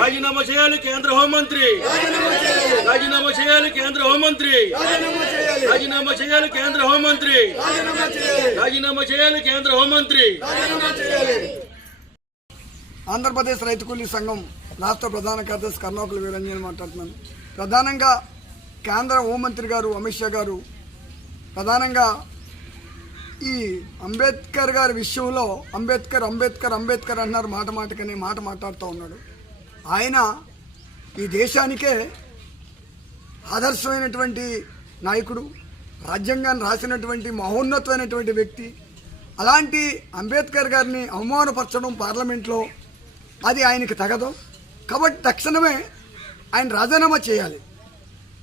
రాజీనామా చేయాలి కేంద్ర హోంమంత్రి. రాజీనామా చేయాలి. కేంద్ర హోంమంత్రి. రాజీనామా చేయాలి. కేంద్ర హోంమంత్రి. రాజీనామా చేయాలి. కేంద్ర హోంమంత్రి. ఆంధ్రప్రదేశ్ రైతు కూలీ సంఘం రాష్ట్ర ప్రధాన కార్యదర్శి కర్ణాకుల వీరంజన్ మాట్లాడుతున్నాను. ప్రధానంగా కేంద్ర హోంమంత్రి గారు అమిత్ షా గారు ప్రధానంగా ఈ అంబేద్కర్ గారి విషయంలో అంబేద్కర్ అంబేద్కర్ అంబేద్కర్ అన్నారు మాట మాటకనే మాట మాట్లాడుతూ ఉన్నాడు. ఆయన ఈ దేశానికే ఆదర్శమైనటువంటి నాయకుడు రాజ్యాంగాన్ని రాసినటువంటి మహోన్నతమైనటువంటి వ్యక్తి. అలాంటి అంబేద్కర్ గారిని అవమానపరచడం పార్లమెంట్లో అది ఆయనకి తగదు. కాబట్టి తక్షణమే ఆయన రాజీనామా చేయాలి.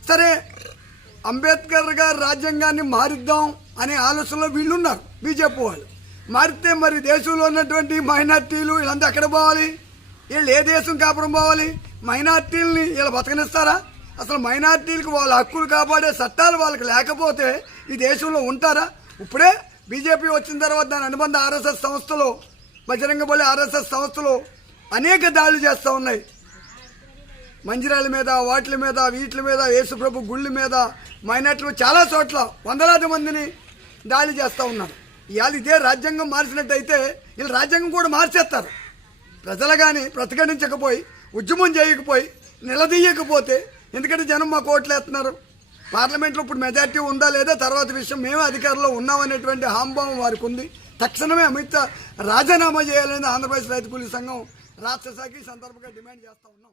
సరే అంబేద్కర్ గారి రాజ్యాంగాన్ని మారిద్దాం అనే ఆలోచనలో వీళ్ళున్నారు. బీజేపీ వాళ్ళు. మారితే మరి దేశంలో ఉన్నటువంటి మైనార్టీలు వీళ్ళంతా ఎక్కడ పోవాలి? వీళ్ళు ఏ దేశం కాపురం పోవాలి? మైనార్టీలని వీళ్ళు బతకనిస్తారా? అసలు మైనార్టీలకు వాళ్ళ హక్కులు కాపాడే చట్టాలు వాళ్ళకి లేకపోతే ఈ దేశంలో ఉంటారా? ఇప్పుడే బీజేపీ వచ్చిన తర్వాత దాని అనుబంధ ఆర్ఎస్ఎస్ సంస్థలు బజరంగ బలి ఆర్ఎస్ఎస్ సంస్థలు అనేక దాడులు చేస్తూ ఉన్నాయి. మంజిరాల మీద వాటిల మీద వీటిల మీద యేసుప్రభు గుళ్ళ మీద మైనార్టీలు చాలా చోట్ల వందలాది మందిని దాడి చేస్తూ ఉన్నారు. ఇవాళ ఇదే రాజ్యాంగం మార్చినట్టయితే వీళ్ళు రాజ్యాంగం కూడా మార్చేస్తారు. ప్రజలు కానీ ప్రతిఘటించకపోయి ఉద్యమం చేయకపోయి నిలదీయకపోతే ఎందుకంటే జనం మా కోట్లు వేస్తున్నారు పార్లమెంట్లో ఇప్పుడు మెజార్టీ ఉందా లేదా తర్వాత విషయం మేమే అధికారంలో ఉన్నామనేటువంటి హాంభావం వారికి ఉంది తక్షణమే అమిత్ షా రాజీనామా చేయాలని ఆంధ్రప్రదేశ్ రైతు కూలీ సంఘం రాష్ట్ర శాఖ ఈ సందర్భంగా డిమాండ్ చేస్తూ ఉన్నాం.